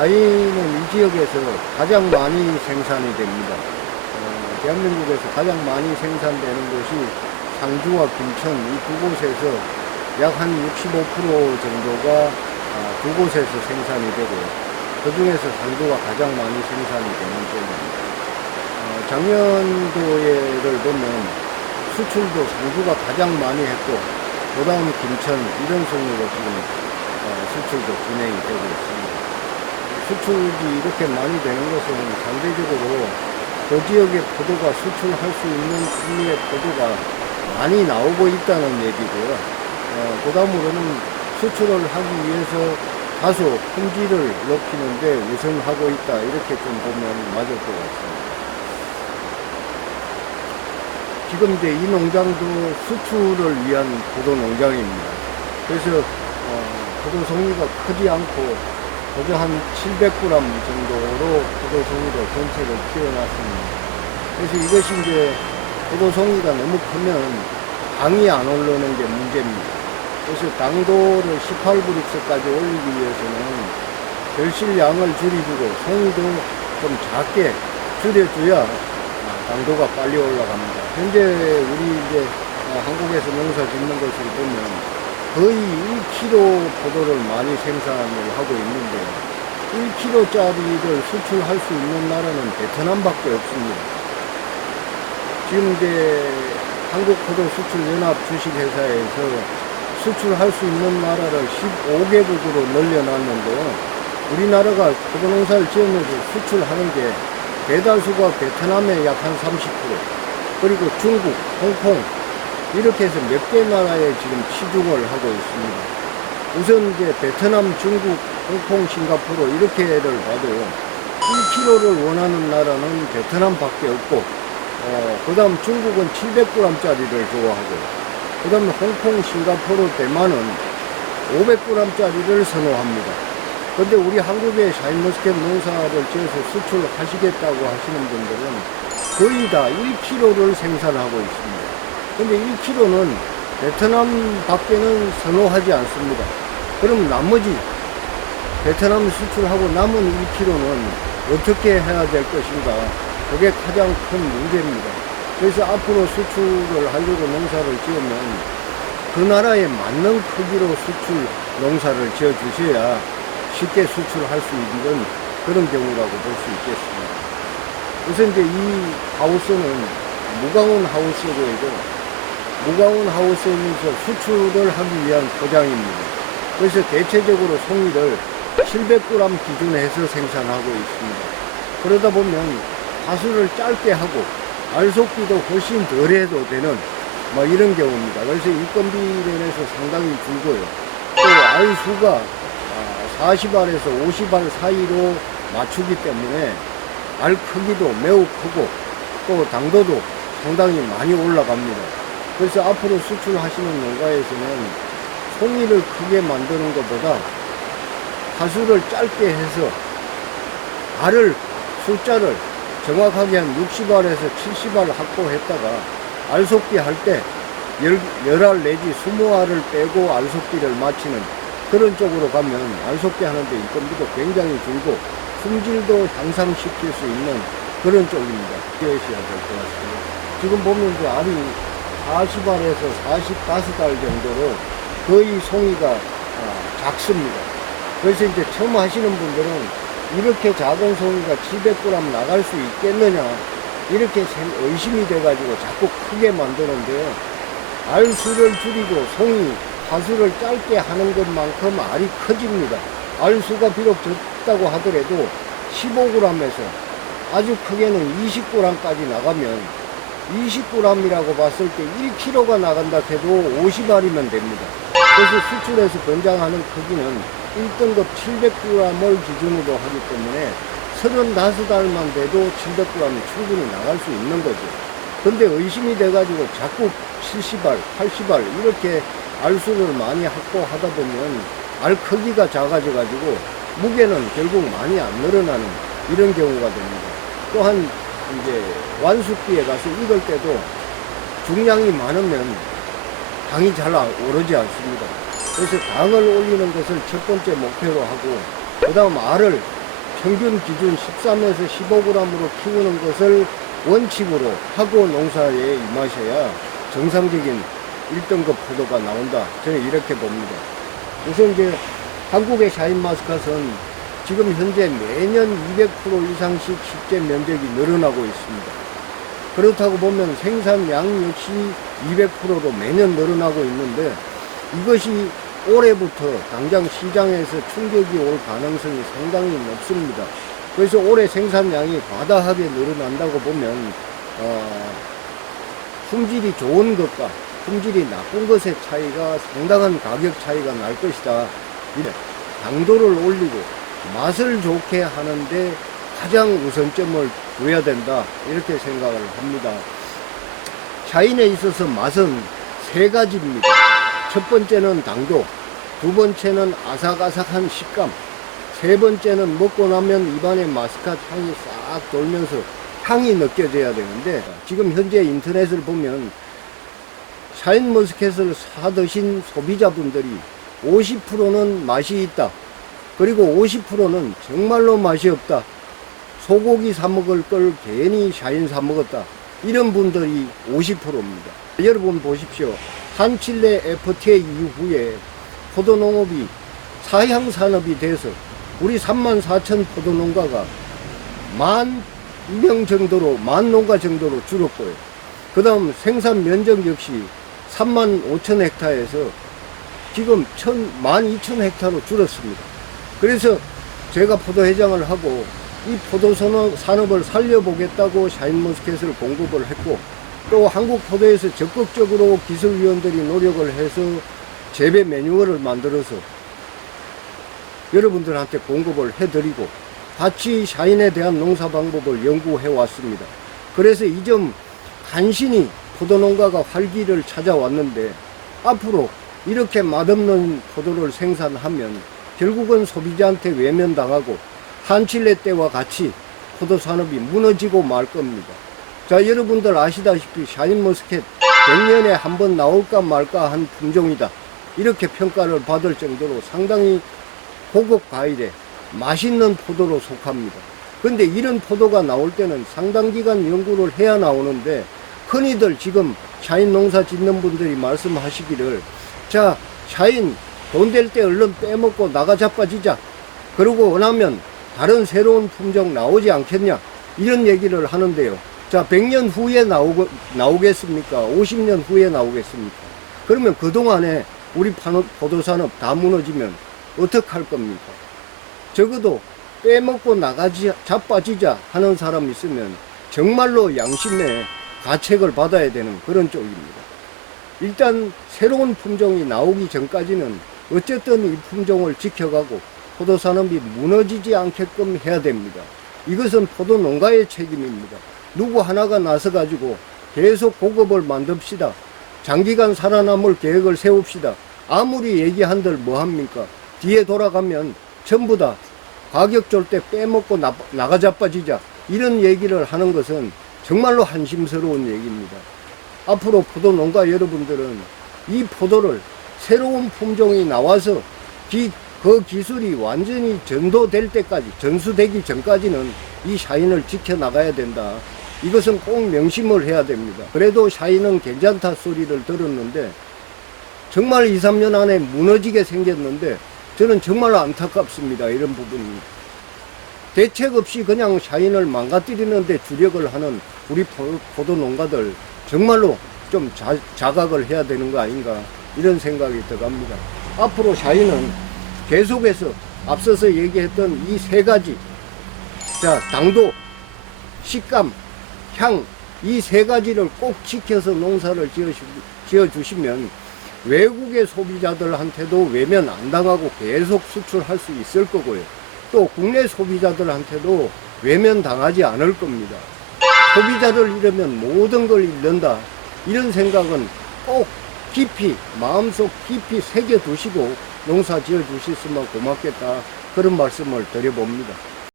과일은 이 지역에서 가장 많이 생산이 됩니다. 대한민국에서 가장 많이 생산되는 곳이 상주와 김천 이 두 곳에서 약 한 65% 정도가 두 곳에서 생산이 되고요. 그 중에서 상주가 가장 많이 생산이 되는 쪽입니다. 작년도에를 보면 수출도 상주가 가장 많이 했고, 그 다음 김천 이런 순으로 지금 수출도 진행이 되고 있습니다. 수출이 이렇게 많이 되는 것은 상대적으로 그 지역의 포도가 수출할 수 있는 품위의 포도가 많이 나오고 있다는 얘기고요. 그 다음으로는 수출을 하기 위해서 다소 품질을 높이는데 우선하고 있다, 이렇게 좀 보면 맞을 것 같습니다. 지금 이제 이 농장도 수출을 위한 포도 농장입니다. 그래서 포도 송이가 크지 않고 거저 한 700g 정도로 포도 송이로 전체를 키워놨습니다. 그래서 이것이 이제 포도 송이가 너무 크면 당이 안 오르는 게 문제입니다. 그래서 당도를 18브릭스까지 올리기 위해서는 결실량을 줄여주고 송이도 좀 작게 줄여줘야 당도가 빨리 올라갑니다. 현재 우리 이제 한국에서 농사 짓는 것을 보면 거의 1kg 포도를 많이 생산을 하고 있는데 1kg짜리를 수출할 수 있는 나라는 베트남밖에 없습니다. 지금 이제 한국포도수출연합 주식회사에서 수출할 수 있는 나라를 15개국으로 늘려놨는데요. 우리나라가 포도농사를 지으면서 수출하는 게 배달수가 베트남에 약 한 30%, 그리고 중국, 홍콩 이렇게 해서 몇 개 나라에 지금 치중을 하고 있습니다. 우선 이제 베트남, 중국, 홍콩, 싱가포르 이렇게를 봐도 1kg를 원하는 나라는 베트남밖에 없고, 그 다음 중국은 700g짜리를 좋아하고, 그 다음에 홍콩, 싱가포르, 대만은 500g짜리를 선호합니다. 근데 우리 한국의 샤인머스켓 농사를 지어서 수출하시겠다고 하시는 분들은 거의 다 1kg를 생산하고 있습니다. 근데 1kg는 베트남 밖에는 선호하지 않습니다. 그럼 나머지 베트남 수출하고 남은 1kg는 어떻게 해야 될 것인가? 그게 가장 큰 문제입니다. 그래서 앞으로 수출을 하려고 농사를 지으면 그 나라에 맞는 크기로 수출 농사를 지어 주셔야 쉽게 수출할 수 있는 그런 경우라고 볼 수 있겠습니다. 우선 이제 이 하우스는 무가온 하우스고, 무가온 하우스에서 수출을 하기 위한 포장입니다. 그래서 대체적으로 송이를 700g 기준에서 생산하고 있습니다. 그러다 보면 하수를 짧게 하고 알속비도 훨씬 덜 해도 되는 이런 경우입니다. 그래서 인건비 면에서 상당히 줄고요. 또 알수가 40알에서 50알 사이로 맞추기 때문에 알 크기도 매우 크고 또 당도도 상당히 많이 올라갑니다. 그래서 앞으로 수출하시는 농가에서는 송이를 크게 만드는 것보다 하수를 짧게 해서 알을 숫자를 정확하게 한 60알에서 70알 확보했다가 알속기 할 때 10알 내지 20알을 빼고 알속기를 마치는 그런 쪽으로 가면 알속기 하는데 인건비도 굉장히 줄고 품질도 향상시킬 수 있는 그런 쪽입니다. 기억하셔야 될 것 같습니다. 지금 보면 이제 알이 40알에서 45알 정도로 거의 송이가 작습니다. 그래서 이제 처음 하시는 분들은 이렇게 작은 송이가 700g 나갈 수 있겠느냐 이렇게 의심이 돼가지고 자꾸 크게 만드는데요. 알수를 줄이고 송이 하수를 짧게 하는 것만큼 알이 커집니다. 알수가 비록 적다고 하더라도 15g에서 아주 크게는 20g까지 나가면 20g이라고 봤을 때 1kg가 나간다 해도 50알이면 됩니다. 그래서 수출해서 권장하는 크기는 1등급 700g을 기준으로 하기 때문에 35알만 돼도 700g이 충분히 나갈 수 있는 거죠. 근데 의심이 돼가지고 자꾸 70알, 80알 이렇게 알수를 많이 확보하다 보면 알 크기가 작아져가지고 무게는 결국 많이 안 늘어나는 이런 경우가 됩니다. 또한 이제 완숙기에 가서 익을 때도 중량이 많으면 당이 잘 오르지 않습니다. 그래서 당을 올리는 것을 첫 번째 목표로 하고 그 다음 알을 평균 기준 13에서 15g으로 키우는 것을 원칙으로 하고 농사에 임하셔야 정상적인 1등급 포도가 나온다. 저는 이렇게 봅니다. 우선 이제 한국의 샤인마스카트는 지금 현재 매년 200% 이상씩 식재 면적이 늘어나고 있습니다. 그렇다고 보면 생산량 역시 200%로 매년 늘어나고 있는데 이것이 올해부터 당장 시장에서 충격이 올 가능성이 상당히 높습니다. 그래서 올해 생산량이 과다하게 늘어난다고 보면 품질이 좋은 것과 품질이 나쁜 것의 차이가 상당한 가격 차이가 날 것이다. 당도를 올리고 맛을 좋게 하는데 가장 우선점을 둬야 된다. 이렇게 생각을 합니다. 샤인에 있어서 맛은 세 가지입니다. 첫 번째는 당도, 두 번째는 아삭아삭한 식감, 세 번째는 먹고 나면 입안에 마스카트 향이 싹 돌면서 향이 느껴져야 되는데 지금 현재 인터넷을 보면 샤인머스켓을 사드신 소비자분들이 50%는 맛이 있다. 그리고 50%는 정말로 맛이 없다. 소고기 사 먹을 걸 괜히 샤인 사 먹었다. 이런 분들이 50%입니다. 여러분 보십시오. 한칠레 FTA 이후에 포도농업이 사향산업이 돼서 우리 34,000 포도농가가 10,000명 정도로, 10,000농가 정도로 줄었고요. 그 다음 생산 면적 역시 35,000헥타에서 지금 12,000헥타로 줄었습니다. 그래서 제가 포도회장을 하고 이 포도산업을 살려보겠다고 샤인머스켓을 공급을 했고 또 한국 포도에서 적극적으로 기술위원들이 노력을 해서 재배 매뉴얼을 만들어서 여러분들한테 공급을 해드리고 같이 샤인에 대한 농사 방법을 연구해 왔습니다. 그래서 이 점 간신히 포도농가가 활기를 찾아왔는데 앞으로 이렇게 맛없는 포도를 생산하면 결국은 소비자한테 외면당하고 한칠레 때와 같이 포도산업이 무너지고 말 겁니다. 자, 여러분들 아시다시피 샤인머스켓 100년에 한 번 나올까 말까 한 품종이다. 이렇게 평가를 받을 정도로 상당히 고급 과일에 맛있는 포도로 속합니다. 근데 이런 포도가 나올 때는 상당 기간 연구를 해야 나오는데 흔히들 지금 샤인 농사 짓는 분들이 말씀하시기를 자, 샤인 돈 될 때 얼른 빼먹고 나가 자빠지자. 그러고 원하면 다른 새로운 품종 나오지 않겠냐. 이런 얘기를 하는데요. 자, 100년 후에 나오겠습니까? 50년 후에 나오겠습니까? 그러면 그동안에 우리 포도산업 다 무너지면 어떡할 겁니까? 적어도 빼먹고 나가지 자빠지자 하는 사람이 있으면 정말로 양심의 가책을 받아야 되는 그런 쪽입니다. 일단 새로운 품종이 나오기 전까지는 어쨌든 이 품종을 지켜가고 포도산업이 무너지지 않게끔 해야 됩니다. 이것은 포도농가의 책임입니다. 누구 하나가 나서가지고 계속 고급을 만듭시다. 장기간 살아남을 계획을 세웁시다. 아무리 얘기한들 뭐합니까? 뒤에 돌아가면 전부 다 가격 줄 때 빼먹고 나가 자빠지자. 이런 얘기를 하는 것은 정말로 한심스러운 얘기입니다. 앞으로 포도농가 여러분들은 이 포도를 새로운 품종이 나와서 그 기술이 완전히 전도될 때까지, 전수되기 전까지는 이 샤인을 지켜나가야 된다. 이것은 꼭 명심을 해야 됩니다. 그래도 샤인은 괜찮다 소리를 들었는데 정말 2, 3년 안에 무너지게 생겼는데 저는 정말 안타깝습니다. 이런 부분이. 대책 없이 그냥 샤인을 망가뜨리는데 주력을 하는 우리 포도 농가들 정말로 좀 자각을 해야 되는 거 아닌가 이런 생각이 들어갑니다. 앞으로 샤인은 계속해서 앞서서 얘기했던 이 세 가지, 자, 당도, 식감, 향, 이 세 가지를 꼭 지켜서 농사를 지어주시면 외국의 소비자들한테도 외면 안 당하고 계속 수출할 수 있을 거고요. 또 국내 소비자들한테도 외면 당하지 않을 겁니다. 소비자를 잃으면 모든 걸 잃는다. 이런 생각은 꼭 깊이, 마음속 깊이 새겨두시고 농사 지어 주셨으면 고맙겠다. 그런 말씀을 드려봅니다.